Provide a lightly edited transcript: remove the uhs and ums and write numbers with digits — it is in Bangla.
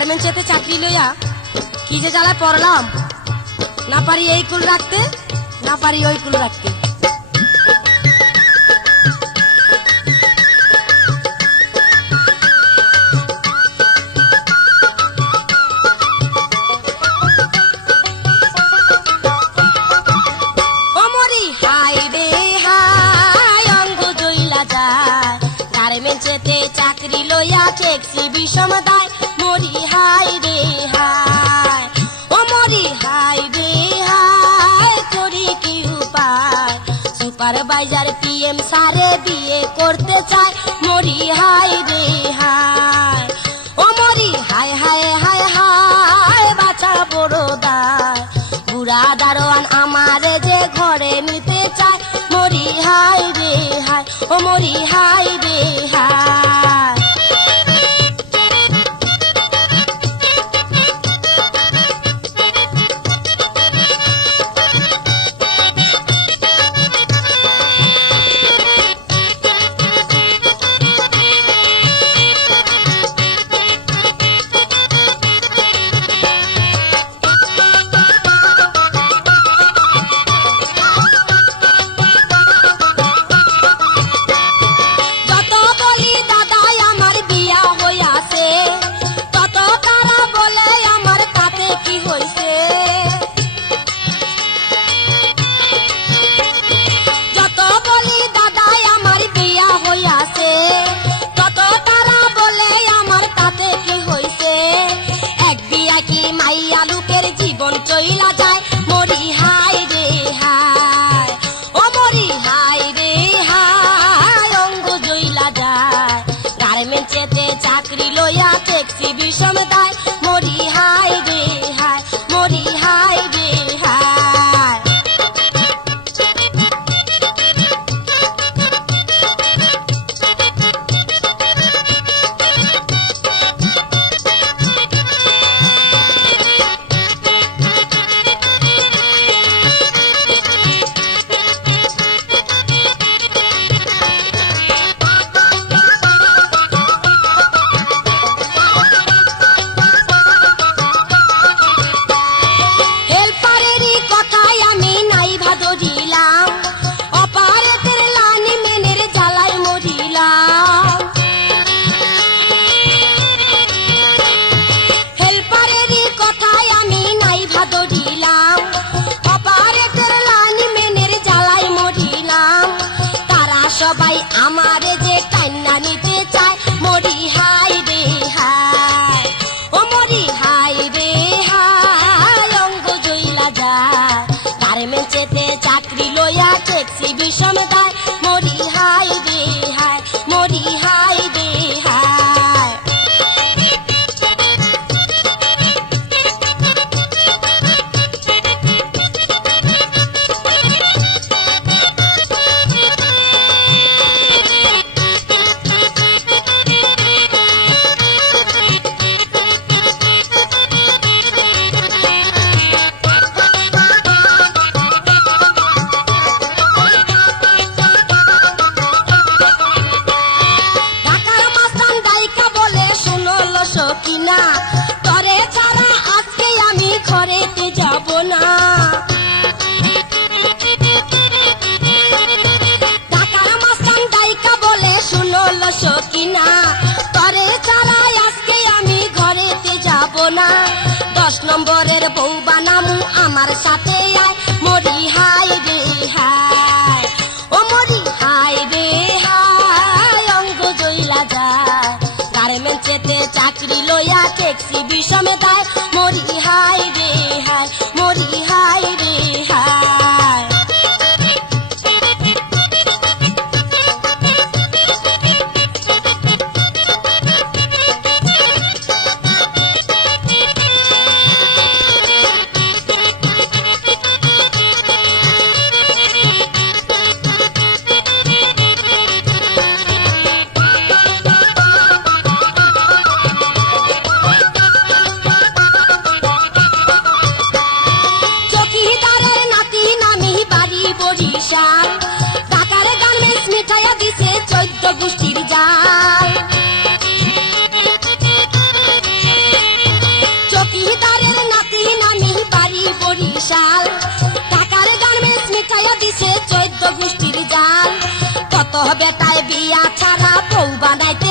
গার্মেন্টসেতে চাকরি লইয়া কি যে জ্বালায় পড়লাম, না পারি এই কুল রাখতে, না পারি ওই কুল রাখতে। চাকরি লইয়া ঠেকছি বিষম দায়, মরি হাই রে হাই, ও মরি হাই রে হাই, করি কি উপায়? সুপারভাইজার পিএম সারে বিয়ে করতে চায়, মরি হাই রে হাই, ও মরি হাই হাই হাই হাই, বাঁচা বড় দায়। বুড়া দারোয়ান আমারে যে ঘরে নিতে চায়, মরি হাই রে হাই, ও মরি হাই রে হাই। চইলা যায়, মরি হাই রে হাই, ও মরি হাই রে হাই, অঙ্গ জইলা যায়। গার্মেন্টসেতে চাকরি লইয়া ঠেকছি বিষম দায়, মরি হাই রে হাই, মরি হাই রে হাই। সবাই আমারে যে কান্না নিতে চায়, মরি হাই রে হাই, ও মরি হাই রে হাই, অঙ্গ জইলা যায়। গার্মেন্টসেতে চাকরি লইয়া ঠেকছি বিষম দায়, মরি হাই রে হাই, মরি হাই রে হাই। কিনা তরে ছাড়া আজকে আমি ঘরেতে যাব না। ঢাকার মাস্তান দাইকা বলে শুনল সকিনা, তরে ছাড়া আজকে আমি ঘরেতে যাব না। 10 নম্বরের বউ বানামু আমার সাথে আয়, মরি হাই রে হাই, ও মরি হাই রে হাই, অঙ্গ জইলা যায়। গার্মেন্টসেতে চাকরি লইয়া ঠেকছি বিষম দায়, মরি হাই রে হাই, মরি হাই রে হাই। কত বেটায় বিয়া ছাড়া বউ বানাইতে